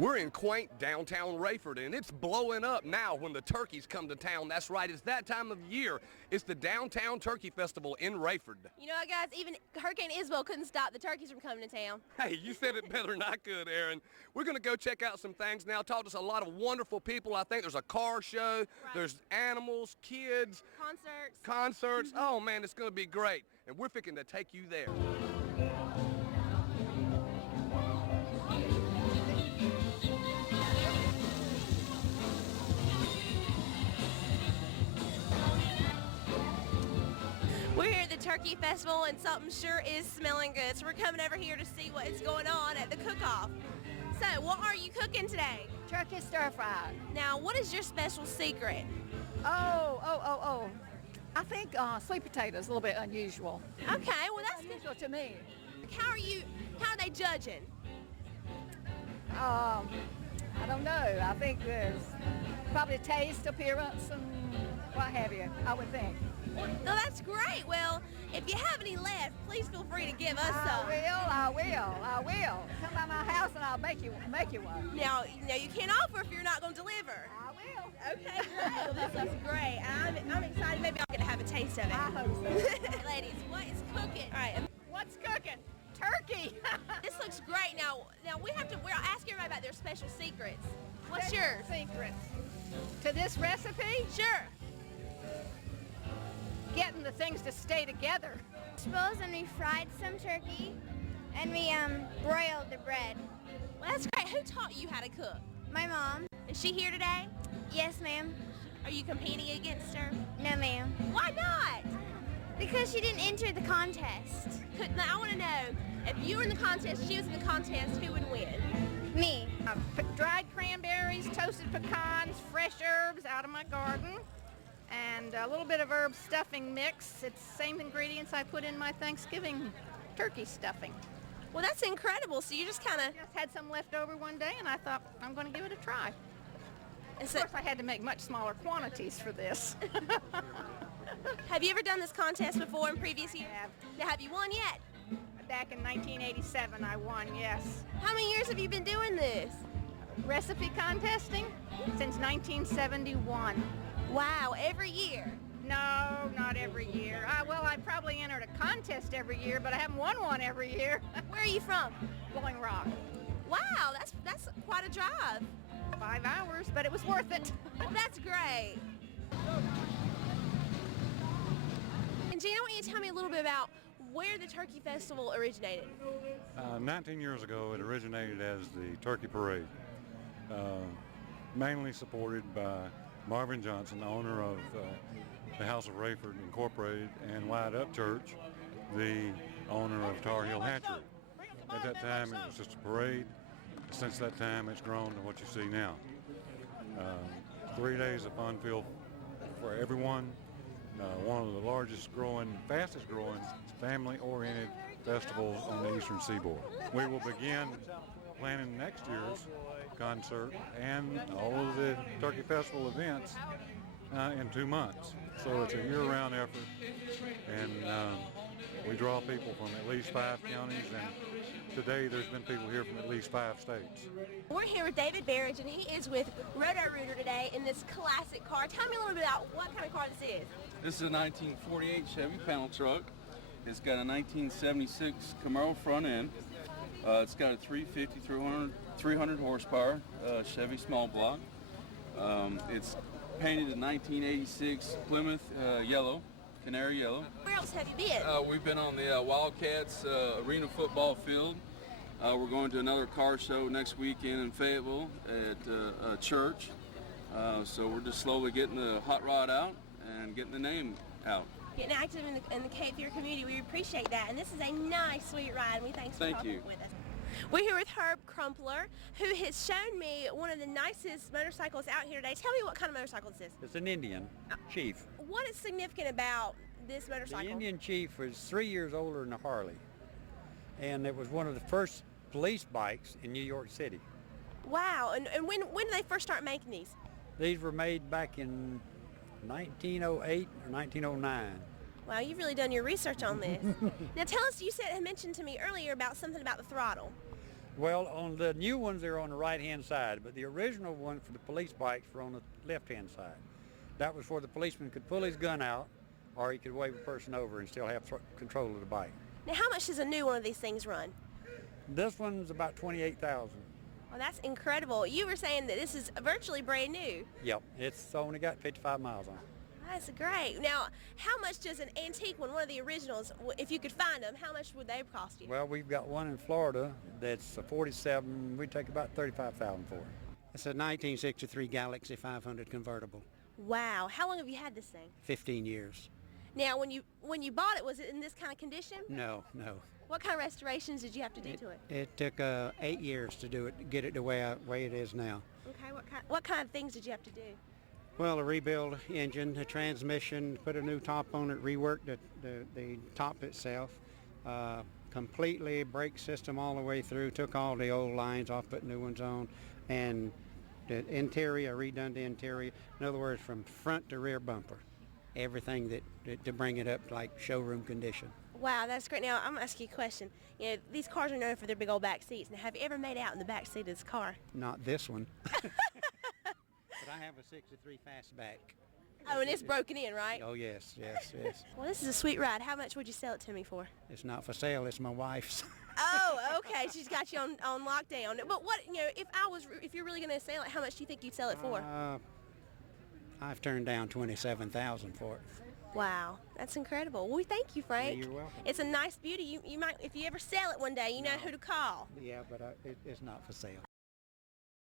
We're in quaint downtown Raeford, and it's blowing up now when the turkeys come to town. That's right, it's that time of year. It's the Downtown Turkey Festival in Raeford. You know what, guys? Even Hurricane Isabel couldn't stop the turkeys from coming to town. Hey, you said it better than I could, Aaron. We're going to go check out some things now, talk to a lot of wonderful people. I think there's a car show, there's animals, kids. Concerts. Oh, man, it's going to be great. And we're fixing to take you there. We're here at the Turkey Festival and something sure is smelling good. So we're coming over here to see what is going on at the cook-off. So what are you cooking today? Turkey stir fry. Now what is your special secret? Oh. I think sweet potatoes a little bit unusual. Okay, well that's Unusual to me. How are they judging? I don't know. I think there's probably taste, appearance, and what have you, I would think. No, that's great. Well, if you have any left, please feel free to give us some. I will. Come by my house and I'll make you one. Now you can't offer if you're not going to deliver. I will. Okay, great. Well, this looks great. I'm excited. Maybe I'll get to have a taste of it. I hope so. Ladies, what is cooking? All right. What's cooking? Turkey. This looks great. Now we'll ask everybody about their special secrets. What's yours? Secrets to this recipe? Sure. Getting the things to stay together. Vegetables, and we fried some turkey, and we broiled the bread. Well, that's great. Who taught you how to cook? My mom. Is she here today? Yes, ma'am. Are you competing against her? No, ma'am. Why not? Because she didn't enter the contest. I want to know, if you were in the contest, she was in the contest, who would win? Me. Dried cranberries, toasted pecans, fresh herbs out of my garden, and a little bit of herb stuffing mix. It's the same ingredients I put in my Thanksgiving turkey stuffing. Well, that's incredible. So you just kind of... Just had some left over one day, and I thought, I'm going to give it a try. Of course, I had to make much smaller quantities for this. Have you ever done this contest before in previous years? Yeah. Have you won yet? Back in 1987, I won, yes. How many years have you been doing this? Recipe contesting? Since 1971. Wow, every year? No, not every year. I probably entered a contest every year, but I haven't won one every year. Where are you from? Blowing Rock. Wow, that's quite a drive. 5 hours, but it was worth it. Well, that's great. And Gina, I want you to tell me a little bit about where the Turkey Festival originated. 19 years ago, it originated as the Turkey Parade, mainly supported by Marvin Johnson, the owner of the House of Raeford Incorporated, and Wyatt Up Church, the owner of Tar Heel Hatchery. At that time, it was just a parade. Since that time, it's grown to what you see now. 3 days of fun filled for everyone. One of the fastest growing family-oriented festivals on the Eastern Seaboard. We will begin planning next year's concert and all of the Turkey Festival events in 2 months. So it's a year-round effort, and we draw people from at least 5 counties, and today there's been people here from at least 5 states. We're here with David Barrage, and he is with Roto-Rooter today in this classic car. Tell me a little bit about what kind of car this is. This is a 1948 Chevy panel truck. It's got a 1976 Camaro front end. It's got a 300 horsepower Chevy small block. It's painted in 1986 Plymouth yellow, canary yellow. Where else have you been? We've been on the Wildcats arena football field. We're going to another car show next weekend in Fayetteville at a church. So we're just slowly getting the hot rod out and getting the name out. Getting active in the Cape Fear community. We appreciate that. And this is a nice, sweet ride. And we thanks for talking with us. We're here with Herb Crumpler, who has shown me one of the nicest motorcycles out here today. Tell me what kind of motorcycle this is. It's an Indian Chief. What is significant about this motorcycle? The Indian Chief was 3 years older than a Harley. And it was one of the first police bikes in New York City. Wow. And when did they first start making these? These were made back in 1908 or 1909. Wow, you've really done your research on this. Now tell us, you mentioned to me earlier about something about the throttle. Well, on the new ones, they're on the right-hand side, but the original one for the police bikes were on the left-hand side. That was where the policeman could pull his gun out, or he could wave a person over and still have control of the bike. Now, how much does a new one of these things run? This one's about $28,000. Well, that's incredible. You were saying that this is virtually brand new. Yep, it's only got 55 miles on it. That's great. Now, how much does an antique one of the originals, if you could find them, how much would they cost you? Well, we've got one in Florida that's a 47. We'd take about $35,000 for it. It's a 1963 Galaxy 500 convertible. Wow. How long have you had this thing? 15 years. Now, when you bought it, was it in this kind of condition? No. What kind of restorations did you have to do to it? It took 8 years to do it, get it the way it is now. Okay. What kind of things did you have to do? Well, a rebuild engine, the transmission, put a new top on it, reworked the top itself, completely brake system all the way through, took all the old lines off, put new ones on, and the interior, redone the interior. In other words, from front to rear bumper, everything to bring it up to like showroom condition. Wow, that's great. Now, I'm going to ask you a question. You know, these cars are known for their big old back seats. Now, have you ever made out in the back seat of this car? Not this one. But I have a 63 fastback. Oh, and it's broken in, right? Oh, yes. Well, this is a sweet ride. How much would you sell it to me for? It's not for sale, it's my wife's. Oh, okay. She's got you on lockdown. But what, if you're really going to sell it, how much do you think you'd sell it for? I've turned down $27,000 for it. Wow, that's incredible. Well, we thank you, Frank. Yeah, you're welcome. It's a nice beauty. You might, if you ever sell it one day, you know who to call. Yeah, but it's not for sale.